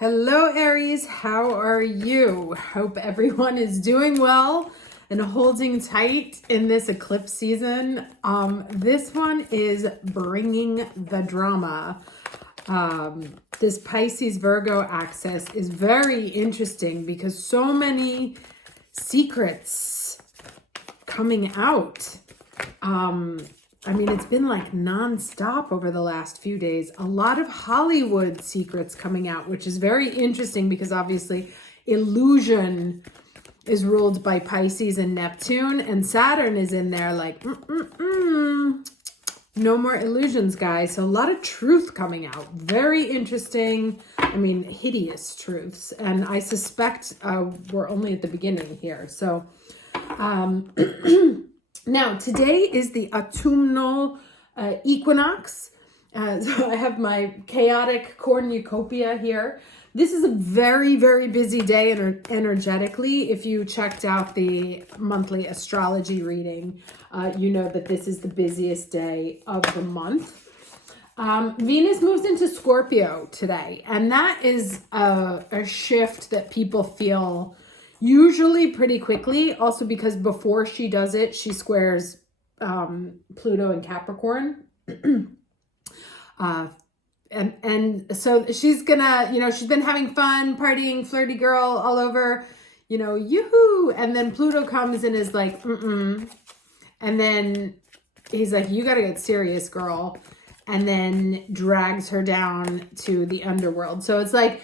Hello, Aries. How are you? Hope everyone is doing well and holding tight in this eclipse season. This one is bringing the drama. This Pisces Virgo axis is very interesting because so many secrets coming out. It's been like nonstop over the last few days. A lot of Hollywood secrets coming out, which is very interesting because obviously illusion is ruled by Pisces and Neptune, and Saturn is in there like, no more illusions, guys. So a lot of truth coming out. Very interesting. Hideous truths. And I suspect we're only at the beginning here. So, now, today is the autumnal equinox. So I have my chaotic cornucopia here. This is a very, very busy day energetically. If you checked out the monthly astrology reading, you know that this is the busiest day of the month. Venus moves into Scorpio today, and that is a shift that people feel usually pretty quickly, also because before she does it, she squares Pluto and Capricorn. And so she's gonna, she's been having fun, partying, flirty girl all over, yoo-hoo. And then Pluto comes and is like, And then he's like, you gotta get serious, girl. And then drags her down to the underworld. So it's like,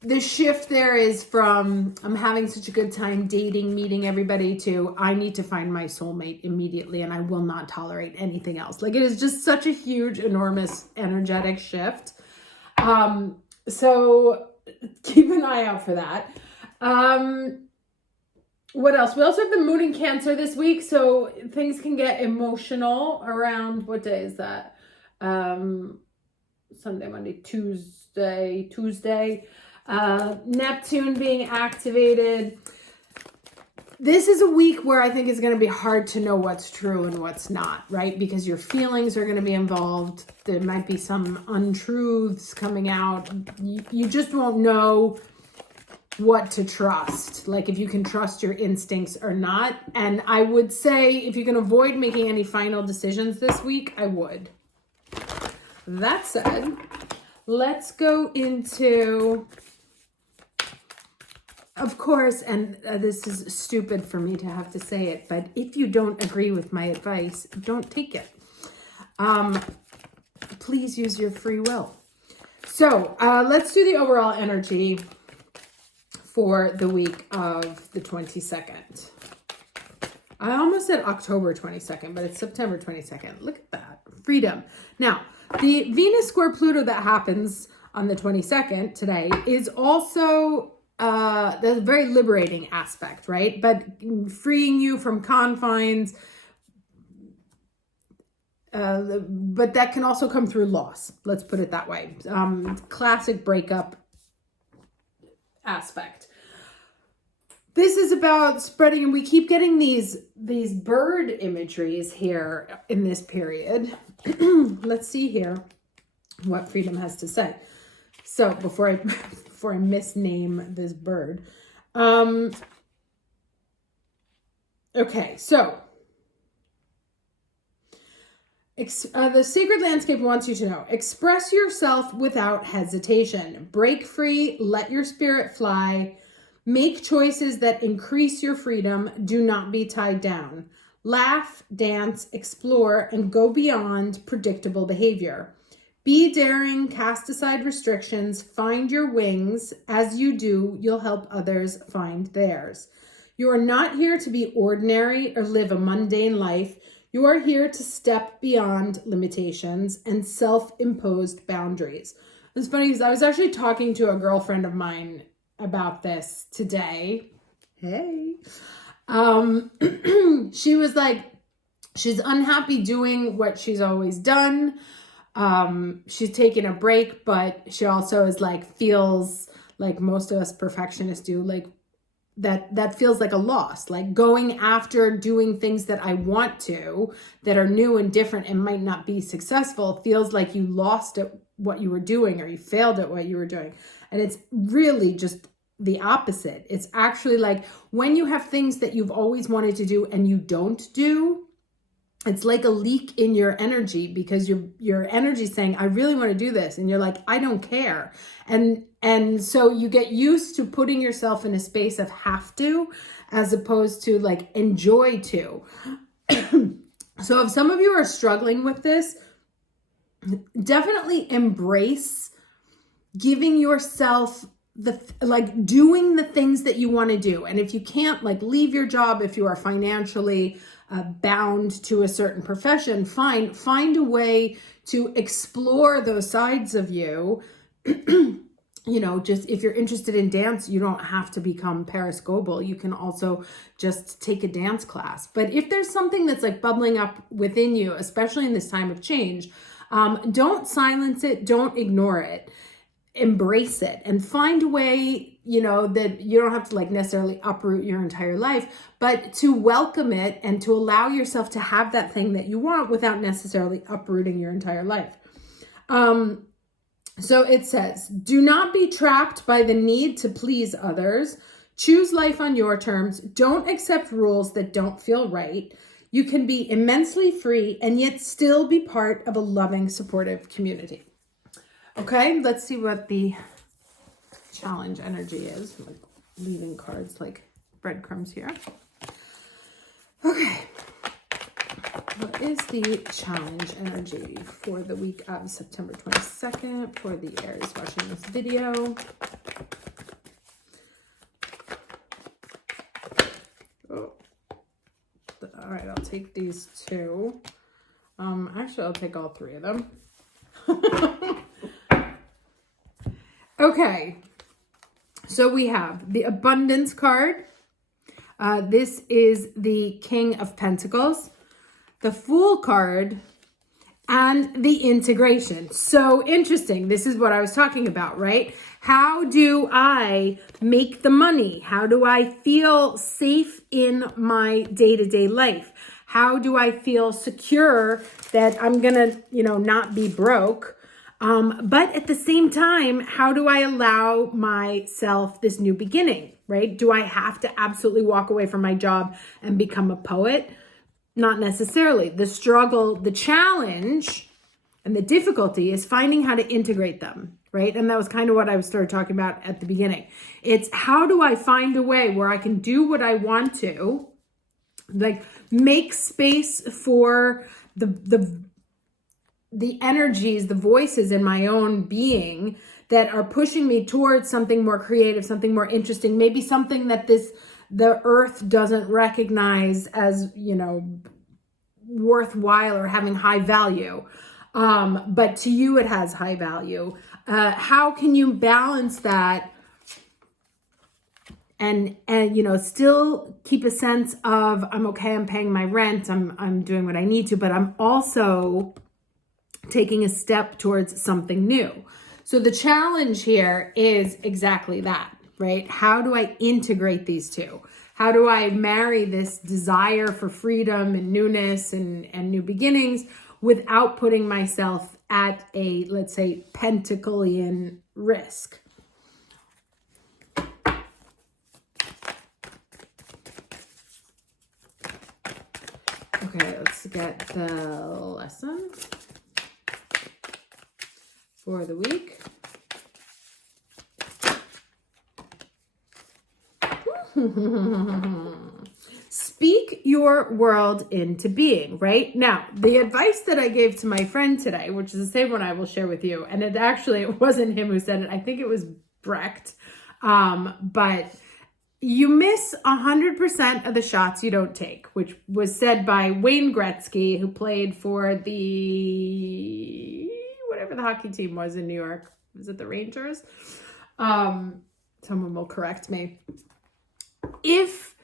the shift there is from I'm having such a good time dating, meeting everybody, to I need to find my soulmate immediately and I will not tolerate anything else. Like, it is just such a huge, enormous energetic shift. So keep an eye out for that. What else? We also have the moon in Cancer this week, so things can get emotional around, what day is that? Sunday, Monday, Tuesday. Neptune being activated. This is a week where I think it's going to be hard to know what's true and what's not, right? Because your feelings are going to be involved. There might be some untruths coming out. You just won't know what to trust, like if you can trust your instincts or not. And I would say if you can avoid making any final decisions this week, I would. That said, let's go into, of course, and this is stupid for me to have to say it, but if you don't agree with my advice, don't take it. Please use your free will. So let's do the overall energy for the week of the 22nd. I almost said October 22nd, but it's September 22nd. Look at that. Freedom. Now, the Venus square Pluto that happens on the 22nd today is also the very liberating aspect, right? But freeing you from confines, but that can also come through loss. Let's put it that way. Classic breakup aspect. This is about spreading, and we keep getting these bird imageries here in this period. Let's see here what freedom has to say. So before I misname this bird. Okay, so the sacred landscape wants you to know: express yourself without hesitation. Break free, let your spirit fly. Make choices that increase your freedom. Do not be tied down. Laugh, dance, explore, and go beyond predictable behavior. Be daring, cast aside restrictions, find your wings. As you do, you'll help others find theirs. You are not here to be ordinary or live a mundane life. You are here to step beyond limitations and self-imposed boundaries. It's funny because I was actually talking to a girlfriend of mine about this today. Hey. She was like, she's unhappy doing what she's always done. She's taking a break, but she also is like, feels like most of us perfectionists do, like that feels like a loss, like going after doing things that I want to, that are new and different and might not be successful, feels like you lost at what you were doing or you failed at what you were doing. And it's really just the opposite. It's actually like when you have things that you've always wanted to do and you don't do, it's like a leak in your energy, because your energy is saying, I really want to do this. And you're like, I don't care. And so you get used to putting yourself in a space of have to, as opposed to like enjoy to. So if some of you are struggling with this, definitely embrace giving yourself doing the things that you want to do. And if you can't, like, leave your job, if you are financially bound to a certain profession, find a way to explore those sides of you. You know, just if you're interested in dance, you don't have to become Paris Goebel. You can also just take a dance class. But if there's something that's like bubbling up within you, especially in this time of change, don't silence it, don't ignore it. Embrace it and find a way, you know, that you don't have to like necessarily uproot your entire life, but to welcome it and to allow yourself to have that thing that you want without necessarily uprooting your entire life. So it says, do not be trapped by the need to please others. Choose life on your terms. Don't accept rules that don't feel right. You can be immensely free and yet still be part of a loving, supportive community. Okay, let's see what the challenge energy is. I'm like leaving cards like breadcrumbs here. Okay. What is the challenge energy for the week of September 22nd for the Aries watching this video? Oh. All right, I'll take these two. Actually, I'll take all three of them. Okay, so we have the Abundance card. This is the King of Pentacles, the Fool card, and the Integration. So interesting. This is what I was talking about, right? How do I make the money? How do I feel safe in my day-to-day life? How do I feel secure that I'm gonna, you know, not be broke? But at the same time, how do I allow myself this new beginning, right? Do I have to absolutely walk away from my job and become a poet? Not necessarily. The struggle, the challenge, and the difficulty is finding how to integrate them, right? And that was kind of what I started talking about at the beginning. It's how do I find a way where I can do what I want to, like make space for the energies, the voices in my own being that are pushing me towards something more creative, something more interesting, maybe something that the earth doesn't recognize as, you know, worthwhile or having high value. But to you, it has high value. How can you balance that and, you know, still keep a sense of, I'm okay, I'm paying my rent, I'm doing what I need to, but I'm also taking a step towards something new. So the challenge here is exactly that, right? How do I integrate these two? How do I marry this desire for freedom and newness and new beginnings without putting myself at a, let's say, Pentacleian risk? Okay, let's get the lesson for the week. Speak your world into being, right? Now, the advice that I gave to my friend today, which is the same one I will share with you, and it wasn't him who said it. I think it was Brecht. But you miss 100% of the shots you don't take, which was said by Wayne Gretzky, who played for the whatever the hockey team was in New York. Was it the Rangers? Someone will correct me. If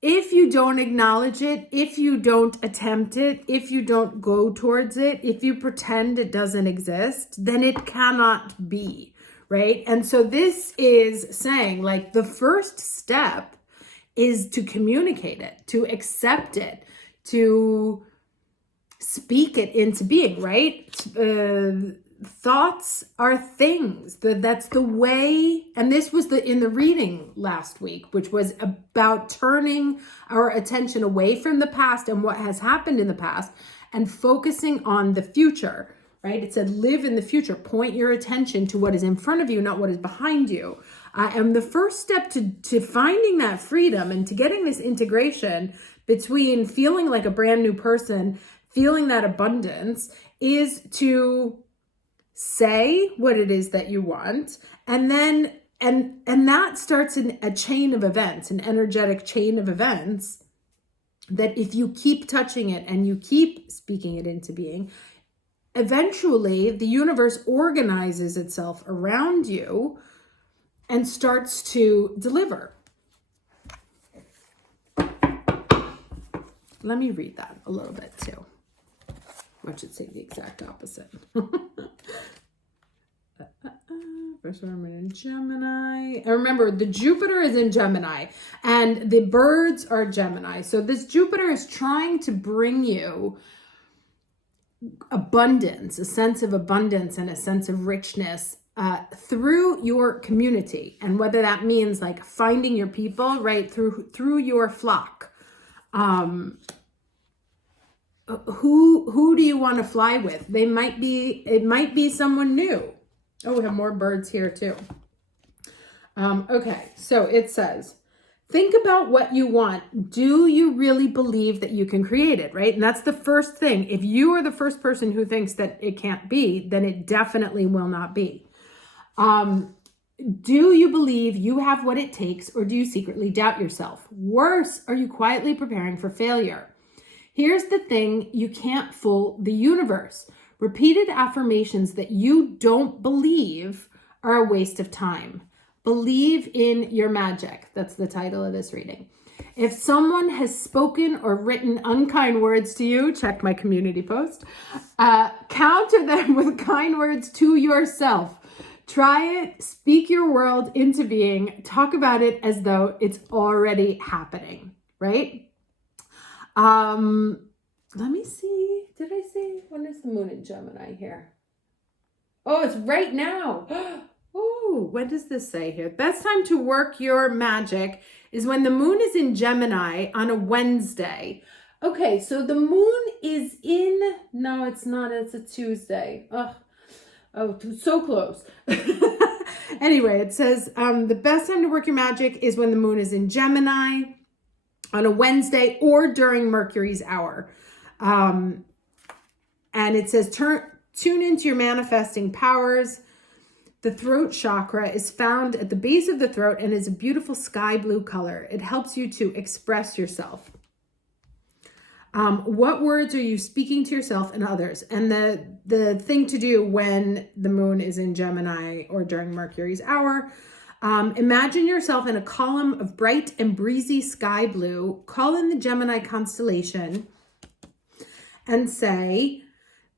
you don't acknowledge it, if you don't attempt it, if you don't go towards it, if you pretend it doesn't exist, then it cannot be, right? And so this is saying like the first step is to communicate it, to accept it, to speak it into being, right? Thoughts are things. That's the way. And this was in the reading last week, which was about turning our attention away from the past and what has happened in the past and focusing on the future, right? It said, live in the future. Point your attention to what is in front of you, not what is behind you. And the first step to finding that freedom and to getting this integration between feeling like a brand new person, feeling that abundance, is to say what it is that you want, and then and that starts a chain of events, an energetic chain of events, that if you keep touching it and you keep speaking it into being, eventually the universe organizes itself around you and starts to deliver. Let me read that a little bit too. I should say the exact opposite. First one in Gemini. And remember, the Jupiter is in Gemini and the birds are Gemini. So this Jupiter is trying to bring you abundance, a sense of abundance and a sense of richness through your community. And whether that means like finding your people, right, through your flock. Who do you want to fly with? It might be someone new. Oh, we have more birds here too. Okay, so it says, think about what you want. Do you really believe that you can create it, right? And that's the first thing. If you are the first person who thinks that it can't be, then it definitely will not be. Do you believe you have what it takes, or do you secretly doubt yourself? Worse, are you quietly preparing for failure? Here's the thing, you can't fool the universe. Repeated affirmations that you don't believe are a waste of time. Believe in your magic. That's the title of this reading. If someone has spoken or written unkind words to you, check my community post, counter them with kind words to yourself. Try it, speak your world into being, talk about it as though it's already happening, right? Let me see. Did I say when is the moon in Gemini here? Oh, it's right now. Oh, what does this say here? Best time to work your magic is when the moon is in Gemini on a Wednesday. Okay, so the moon is in, no, it's not, it's a Tuesday. Oh, so close. Anyway, it says the best time to work your magic is when the moon is in Gemini on a Wednesday or during Mercury's hour. And it says, tune into your manifesting powers. The throat chakra is found at the base of the throat and is a beautiful sky blue color. It helps you to express yourself. What words are you speaking to yourself and others? And the thing to do when the moon is in Gemini or during Mercury's hour, imagine yourself in a column of bright and breezy sky blue. Call in the Gemini constellation and say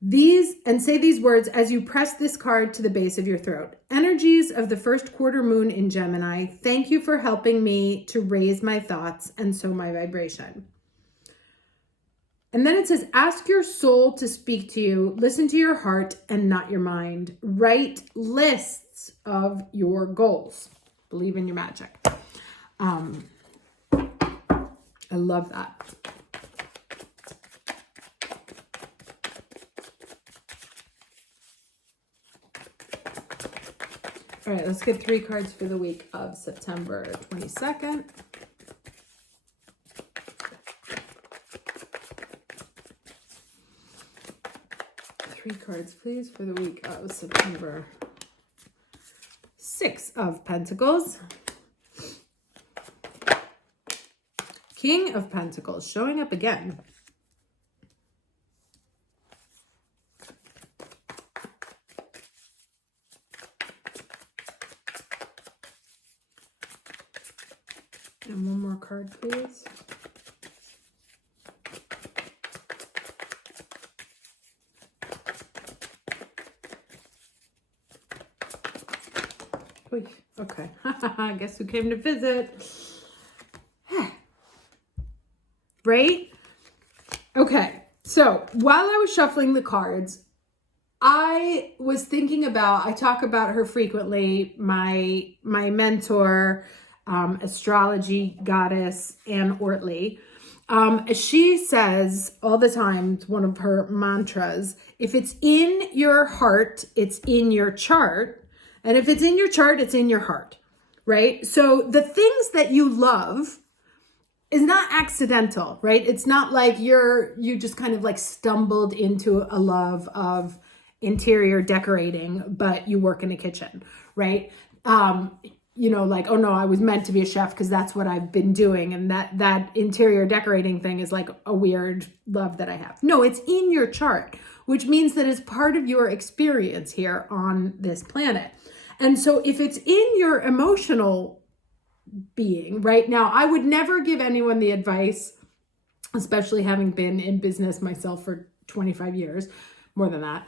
these words as you press this card to the base of your throat. Energies of the first quarter moon in Gemini, thank you for helping me to raise my thoughts and so my vibration. And then it says, ask your soul to speak to you. Listen to your heart and not your mind. Write lists of your goals. Believe in your magic. I love that. All right, let's get 3 cards for the week of September 22nd. Three cards, please, for the week of September. 6 of Pentacles. King of Pentacles showing up again. And one more card, please. Okay. I guess who came to visit? Right? Okay. So while I was shuffling the cards, I was thinking about, I talk about her frequently, my mentor, astrology goddess, Anne Ortley. She says all the time, it's one of her mantras, if it's in your heart, it's in your chart. And if it's in your chart, it's in your heart, right? So the things that you love is not accidental, right? It's not like you just kind of like stumbled into a love of interior decorating, but you work in a kitchen, right? Like, oh no, I was meant to be a chef because that's what I've been doing. And that interior decorating thing is like a weird love that I have. No, it's in your chart, which means that it's part of your experience here on this planet. And so if it's in your emotional being right now, I would never give anyone the advice, especially having been in business myself for 25 years, more than that.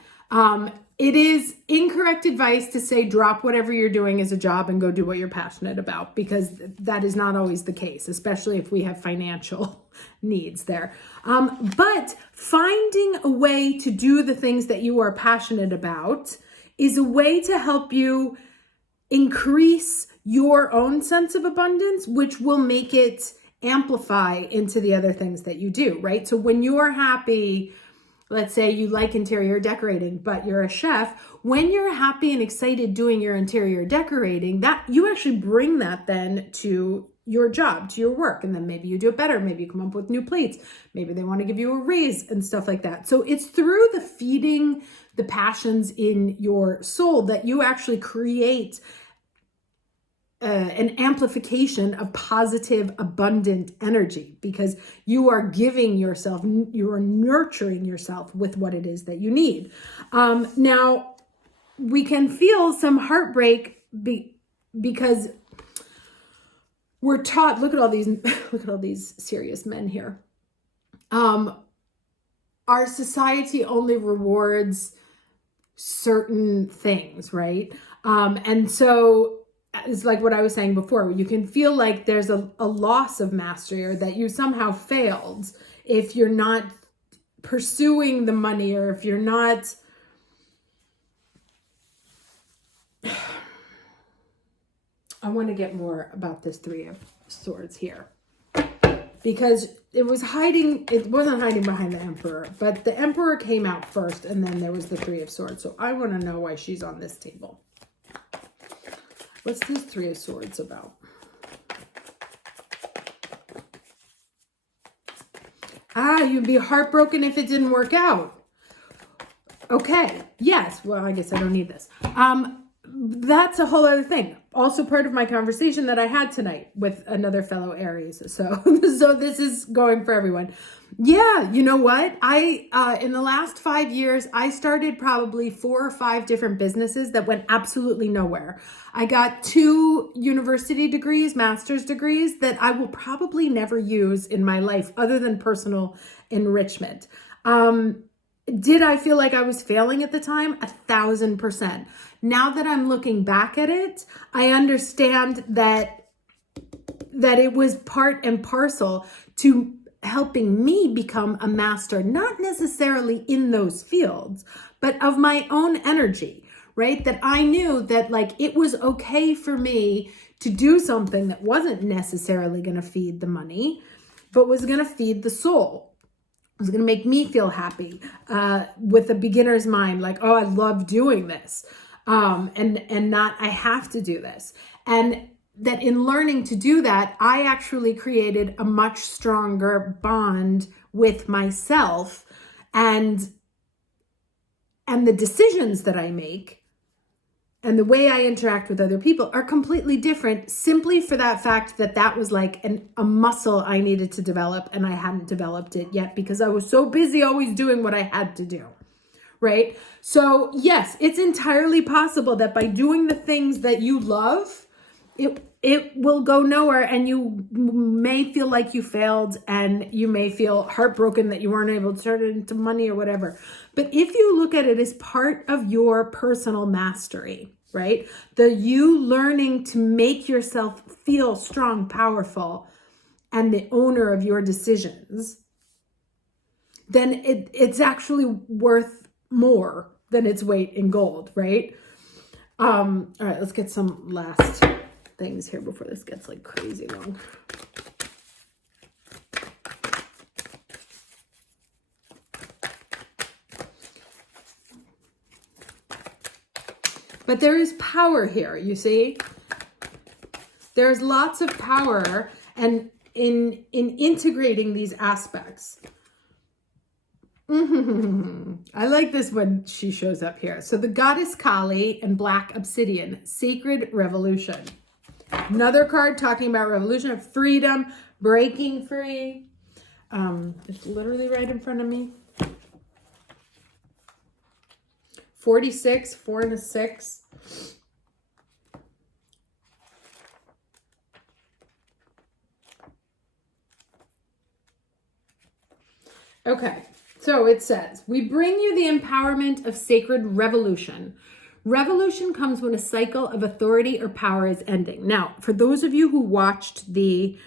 It is incorrect advice to say drop whatever you're doing as a job and go do what you're passionate about, because that is not always the case, especially if we have financial needs there. But finding a way to do the things that you are passionate about is a way to help you increase your own sense of abundance, which will make it amplify into the other things that you do, right? So when you are happy, let's say you like interior decorating, but you're a chef, when you're happy and excited doing your interior decorating, that you actually bring that then to your job, to your work, and then maybe you do it better. Maybe you come up with new plates. Maybe they want to give you a raise and stuff like that. So it's through the feeding the passions in your soul that you actually create an amplification of positive, abundant energy, because you are giving yourself, you are nurturing yourself with what it is that you need. Now, we can feel some heartbreak because we're taught. Look at all these serious men here. Our society only rewards certain things, right? And so it's like what I was saying before, you can feel like there's a loss of mastery, or that you somehow failed if you're not pursuing the money, or if you're not I want to get more about this Three of Swords here, because it wasn't hiding behind the Emperor, but the Emperor came out first, and then there was the Three of Swords. So I want to know why she's on this table. What's this Three of Swords about? You'd be heartbroken if it didn't work out. Okay. Yes. Well, I guess I don't need this. That's a whole other thing. Also part of my conversation that I had tonight with another fellow Aries. So this is going for everyone. Yeah, you know what? In the last 5 years, I started probably 4 or 5 different businesses that went absolutely nowhere. I got 2 university degrees, master's degrees, that I will probably never use in my life other than personal enrichment. Did I feel like I was failing at the time? 1,000%. Now that I'm looking back at it, I understand that it was part and parcel to helping me become a master, not necessarily in those fields, but of my own energy, right? That I knew that like it was okay for me to do something that wasn't necessarily going to feed the money, but was going to feed the soul. It was going to make me feel happy with a beginner's mind, like, oh, I love doing this, and not I have to do this. And that in learning to do that, I actually created a much stronger bond with myself, and the decisions that I make and the way I interact with other people are completely different, simply for that fact that that was like a muscle I needed to develop, and I hadn't developed it yet because I was so busy always doing what I had to do, right? So yes, it's entirely possible that by doing the things that you love, it will go nowhere, and you may feel like you failed, and you may feel heartbroken that you weren't able to turn it into money or whatever. But if you look at it as part of your personal mastery, right? The you learning to make yourself feel strong, powerful, and the owner of your decisions, then it's actually worth more than its weight in gold, right? All right, let's get some last things here before this gets like crazy long. But there is power here, you see? There's lots of power and in integrating these aspects. I like this when she shows up here. So the goddess Kali and black obsidian, sacred revolution. Another card talking about revolution of freedom, breaking free. It's literally right in front of me. 46, 4 and a 6. Okay, so it says, we bring you the empowerment of sacred revolution. Revolution comes when a cycle of authority or power is ending. Now, for those of you who watched the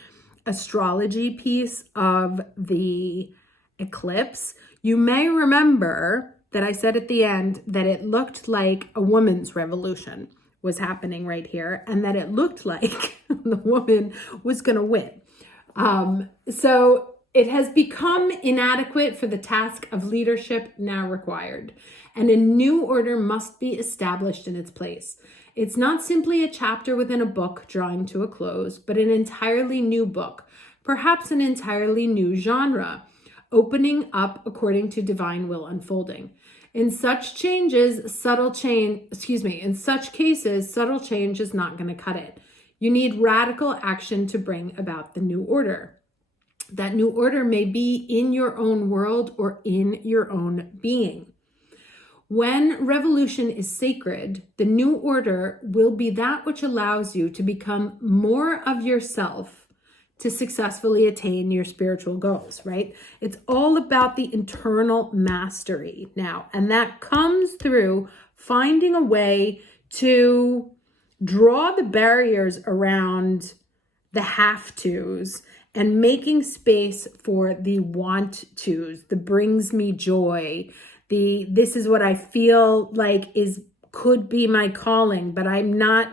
astrology piece of the eclipse, you may remember that I said at the end that it looked like a woman's revolution was happening right here, and that it looked like the woman was going to win. So it has become inadequate for the task of leadership now required, and a new order must be established in its place. It's not simply a chapter within a book drawing to a close, but an entirely new book, perhaps an entirely new genre, opening up according to divine will unfolding. In such cases, subtle change is not going to cut it. You need radical action to bring about the new order. That new order may be in your own world or in your own being. When revolution is sacred, the new order will be that which allows you to become more of yourself to successfully attain your spiritual goals, right? It's all about the internal mastery now. And that comes through finding a way to draw the barriers around the have tos and making space for the want tos, the brings me joy, the this is what I feel like could be my calling, but I'm not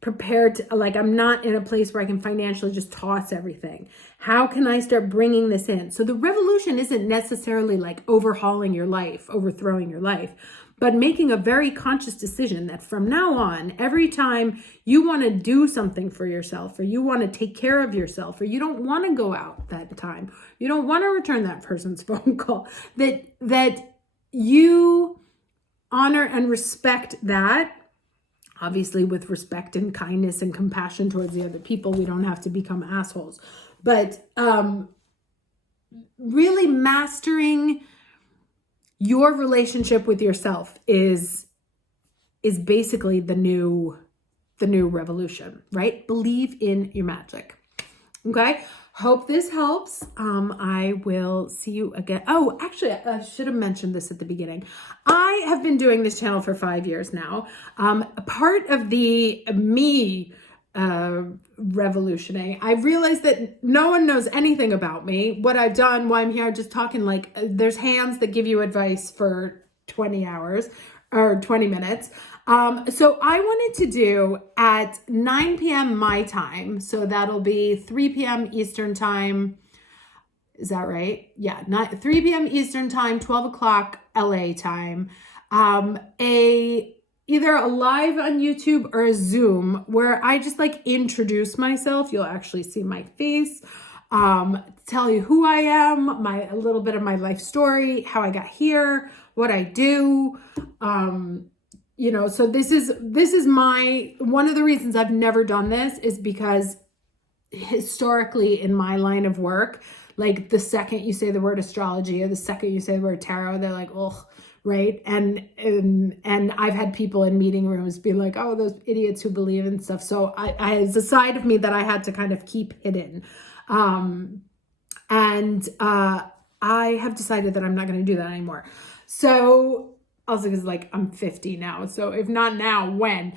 prepared to, I'm not in a place where I can financially just toss everything. How can I start bringing this in? So the revolution isn't necessarily like overhauling your life, overthrowing your life, but making a very conscious decision that from now on, every time you want to do something for yourself, or you want to take care of yourself, or you don't want to go out that time, you don't want to return that person's phone call, that you honor and respect that. Obviously, with respect and kindness and compassion towards the other people, we don't have to become assholes. But really mastering your relationship with yourself is basically the new revolution, right? Believe in your magic. Okay. Hope this helps. I will see you again. Oh, actually, I should have mentioned this at the beginning. I have been doing this channel for 5 years now. Part of the me revolutioning, I realized that no one knows anything about me, what I've done, why I'm here, just talking like there's hands that give you advice for 20 hours or 20 minutes. So I wanted to do at 9 p.m. my time. So that'll be 3 p.m. Eastern time. Is that right? Yeah. 3 p.m. Eastern time, 12 o'clock LA time. Either a live on YouTube or a Zoom where I just like introduce myself. You'll actually see my face, tell you who I am, a little bit of my life story, how I got here, what I do. So this is one of the reasons I've never done this is because historically in my line of work, like the second you say the word astrology or the second you say the word tarot, they're like, oh, right. And I've had people in meeting rooms be like, oh, those idiots who believe in stuff. So I it's a side of me that I had to kind of keep hidden. I have decided that I'm not going to do that anymore. So Also because like I'm 50 now. So if not now, when?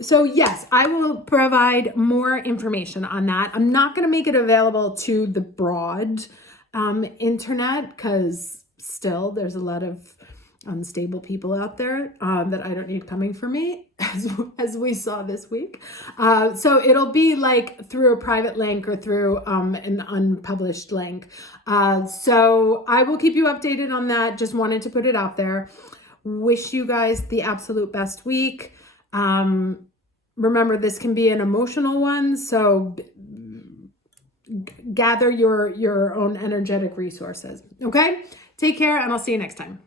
So yes, I will provide more information on that. I'm not going to make it available to the broad internet because still there's a lot of unstable people out there that I don't need coming for me, as we saw this week. So it'll be like through a private link or through an unpublished link. So I will keep you updated on that. Just wanted to put it out there. Wish you guys the absolute best week. Remember, this can be an emotional one, so gather your own energetic resources. Okay? Take care, and I'll see you next time.